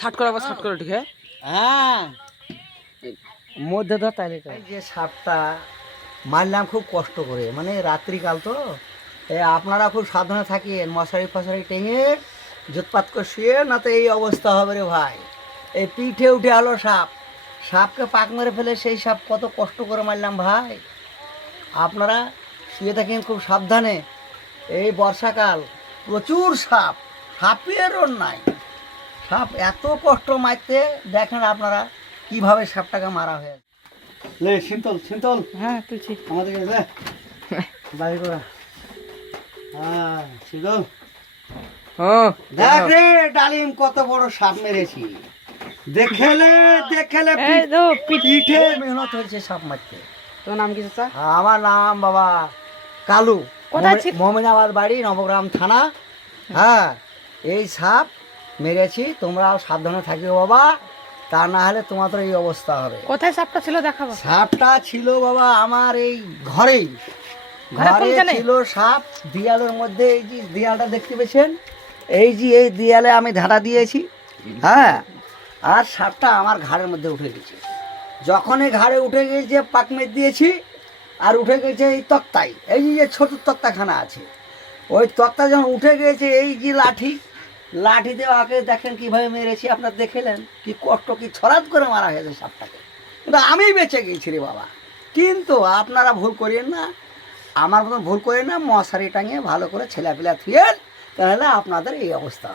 Shirt করে আবার shirt করে ঠিক হ্যাঁ হ্যাঁ মধ্যে ধর তাইলে এই যে সাপটা মারলাম খুব কষ্ট করে, মানে রাত্রিকাল তো, আপনারা খুব সাবধানে থাকেন, মশারি ফশারি টেঙে জুতপাত করে শুয়ে, না তো এই অবস্থা হবে রে ভাই। এই পিঠে উঠে আলো সাপ, সাপকে পাক মেরে ফেলে, সেই সাপ কত কষ্ট করে মারলাম ভাই। আপনারা শুয়ে থাকেন খুব সাবধানে। এই বর্ষাকাল প্রচুর সাপ, সাপেরও নাই, সাপ এত কষ্ট মারতে, দেখেন আপনারা কিভাবে সাপটাকে মারা হয়েছে। লে সিন্তল সিন্তল, হ্যাঁ তুলছি আমাদেরকে লে বাড়ি করে। হ্যাঁ শীতল, হ্যাঁ দেখ রে ডালিম কত বড় সাপ মেরেছি, দেখেলে দেখেলে এই তো পিঠে মেহনত হয়েছে সাপ মারতে। তোর নাম কি চাচা? আমার নাম বাবা কালু, কোথায় ছিল? মোমিনাবাদ বাড়ি, নবগ্রাম থানা। হ্যাঁ এই সাপ মেরেছি, তোমরাও সাবধানে থাকিও বাবা, তা না হলে তোমাদের এই অবস্থা হবে। কোথায় সাপটা ছিল দেখাবো? সাপটা ছিল বাবা আমার এই ঘরেই, ঘরে ঘরে কোনখানে? ছিল সাপ, দেয়ালের মধ্যে। এই যে দেয়ালটা দেখতে পেয়েছেন, এই যে এই দেয়ালে আমি ধাঁধা দিয়েছি। হ্যাঁ, আর সাপটা আমার ঘাড়ের মধ্যে উঠে গেছে। যখন এই ঘাড়ে উঠে গেছে পাক মেরে দিয়েছি, আর উঠে গেছে এই তক্তায়, এই যে ছোট তক্তাখানা আছে, ওই তক্তা যখন উঠে গেছে, এই যে লাঠি, লাঠিতে ওকে দেখেন কিভাবে মেরেছি, আপনার দেখলেন কি কষ্ট, কি ছড়াত করে মারা হয়েছে সাপটাকে। কিন্তু আমি বেঁচে গেছি রে বাবা। কিন্তু আপনারা ভুল করেন না, আমার মতন ভুল করেন না, মশারি টাঙিয়ে ভালো করে ছেলেপিলা থুয়েন, তাহলে আপনাদের এই অবস্থা।